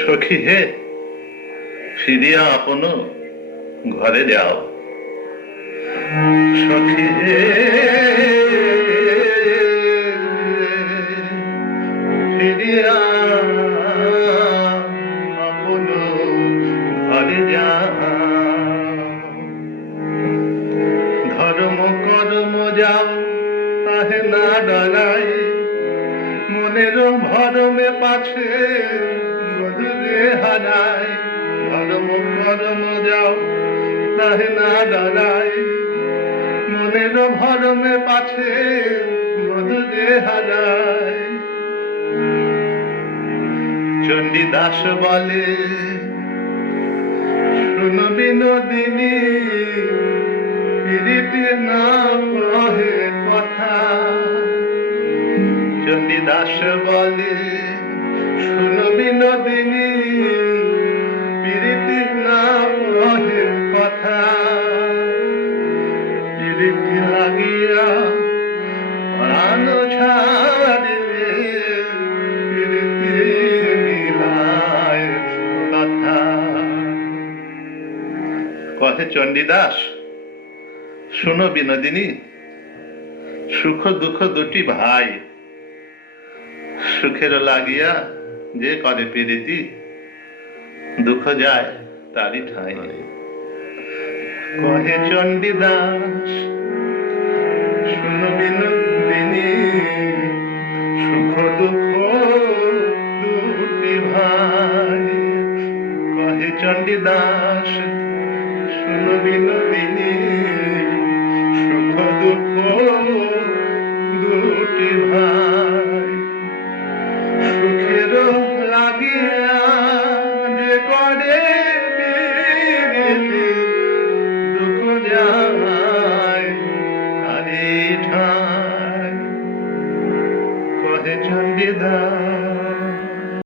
সখী হে ফিরিয়া আপন ঘরে যাও। সখী হে ধর্ম কর্ম যাও তাহে না ডরাই মনের ভরমে পাছে বধুরে হারাই ধর্ম কর্ম যাও, তাহে না ডরাই মনের ভরমে পাছে বধুরে হারাই চণ্ডীদাস বলে শুনো বিনোদিনী পিরিতি না চণ্ডীদাস বলে, শুনো বিনোদিনী পিরিতি না কহে কথা। পিরিতি লাগিয়া প্রাণ ছাড়িলে পিরিতি মিলায় কথা। কহে চণ্ডীদাস, শুনো বিনোদিনী, সুখ দুঃখ দুটি ভাই। সুখের লাগিয়া যে করে প্রীতি দুঃখ যায় তারই ঠাই। কহে চণ্ডীদাস শুনো বিনোদিনী সুখ দুঃখ দুটি ভাই। কহে চণ্ডীদাস শুনো বিনোদিনী আমাদের ঝান্ডে দাও